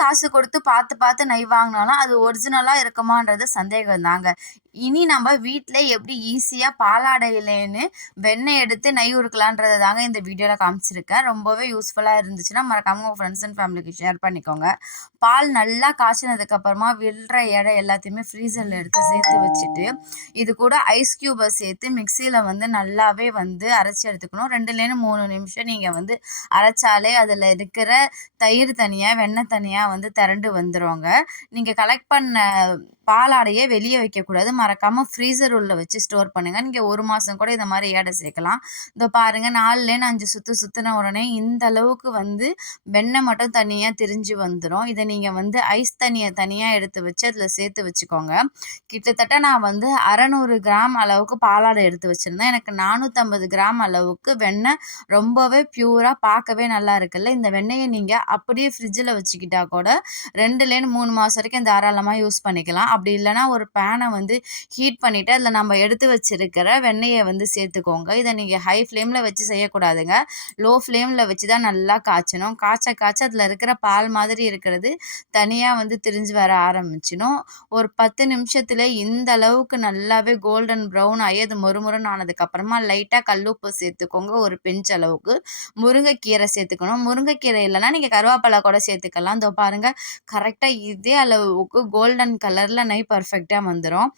காசு கொடுத்து பார்த்து பார்த்து நெய் வாங்கினாலும் அது ஒரிஜினலாக இருக்குமான்றது சந்தேகம் தாங்க இனி நம்ம வீட்டில் எப்படி ஈஸியாக பாலாடையிலேன்னு வெண்ணெய் எடுத்து நெய் உருக்கலான்றது தாங்க இந்த வீடியோவில் காமிச்சிருக்கேன். ரொம்பவே யூஸ்ஃபுல்லாக இருந்துச்சுன்னா மறக்காம உங்கள் ஃப்ரெண்ட்ஸ் அண்ட் ஃபேமிலிக்கு ஷேர் பண்ணிக்கோங்க. பால் நல்லா காய்ச்சினதுக்கப்புறமா விழுற எடை எல்லாத்தையுமே ஃப்ரீசரில் எடுத்து சேர்த்து வச்சுட்டு இது கூட ஐஸ் க்யூபை சேர்த்து மிக்சியில் வந்து நல்லாவே வந்து அரைச்சி எடுத்துக்கணும். ரெண்டுலேருந்து மூணு நிமிஷம் நீங்கள் வந்து அரைச்சாலே அதில் இருக்கிற தயிர் தனியாக வெண்ணெய் தனியாக தனியாக வந்து திரண்டு வந்துடுங்க நீங்கள் கலெக்ட் பண்ண பாலாடையே வெளியே வைக்கக்கூடாது. மறக்காமல் ஃப்ரீசர் உள்ள வச்சு ஸ்டோர் பண்ணுங்கள் நீங்கள் ஒரு மாதம் கூட இந்த மாதிரி ஏடை சேர்க்கலாம். இதோ பாருங்கள் நாலுலேருந்து அஞ்சு சுற்று சுற்றின உடனே இந்த அளவுக்கு வந்து வெண்ணெய் மட்டும் தனியாக திரிஞ்சு வந்துடும் இதை நீங்கள் வந்து ஐஸ் தனியை தனியாக எடுத்து வச்சு அதில் சேர்த்து வச்சுக்கோங்க. கிட்டத்தட்ட நான் வந்து அறநூறு கிராம் அளவுக்கு பாலாடை எடுத்து வச்சுருந்தேன். எனக்கு நானூற்றம்பது கிராம் அளவுக்கு வெண்ணெய் ரொம்பவே ப்யூராக பார்க்கவே நல்லா இருக்குல்ல. இந்த வெண்ணெயை நீங்கள் அப்படியே ஃப்ரிட்ஜில் வச்சுக்கிட்டு கூட ரெண்டுலேருந்து மூணு மாதம் வரைக்கும் தாராளமாக யூஸ் பண்ணிக்கலாம். அப்படி இல்லைனா ஒரு பேனை வந்து ஹீட் பண்ணிவிட்டு அதில் நம்ம எடுத்து வச்சுருக்கிற வெண்ணெயை வந்து சேர்த்துக்கோங்க. இதை நீங்கள் ஹை ஃப்ளேமில் வச்சு செய்யக்கூடாதுங்க. லோ ஃப்ளேமில் வச்சு தான் நல்லா காய்ச்சணும். காய்ச்ச காய்ச்ச அதில் இருக்கிற பால் மாதிரி இருக்கிறது தனியாக வந்து திரிஞ்சு வர ஆரம்பிச்சிடும். ஒரு பத்து நிமிஷத்தில் இந்த அளவுக்கு நல்லாவே கோல்டன் ப்ரௌன் ஆகி அது மொறுமொறுன்னு ஆனதுக்கப்புறமா லைட்டாக கல்லுப்பு சேர்த்துக்கோங்க. ஒரு பெஞ்ச் அளவுக்கு. முருங்கைக்கீரை சேர்த்துக்கணும். முருங்கைக்கீரை இல்லைனா நீங்கள் கருவேப்பிலை கூட சேர்த்துக்கலாம். இதோ பாருங்கள் கரெக்டாக இதே அளவுக்கு கோல்டன் கலரில் நெய் பர்ஃபெக்டாக வந்துடும்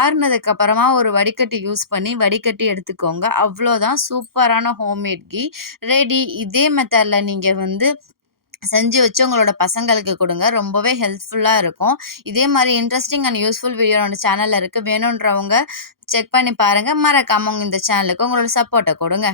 ஆறுனதுக்கப்புறமா ஒரு வடிகட்டி யூஸ் பண்ணி வடிகட்டி எடுத்துக்கோங்க. அவ்வளோதான் சூப்பரான ஹோம்மேட் கீ ரெடி இதே மெத்தடில் நீங்கள் வந்து செஞ்சு வச்சு உங்களோட பசங்களுக்கு கொடுங்க. ரொம்பவே ஹெல்ப்ஃபுல்லாக இருக்கும். இதே மாதிரி இன்ட்ரெஸ்டிங் அண்ட் யூஸ்ஃபுல் வீடியோ நம்ம சேனலில் இருக்குது வேணுன்றவங்க செக் பண்ணி பாருங்கள் மறக்காமல் உங்கள் இந்த சேனலுக்கு உங்களோட சப்போர்ட்டை கொடுங்க.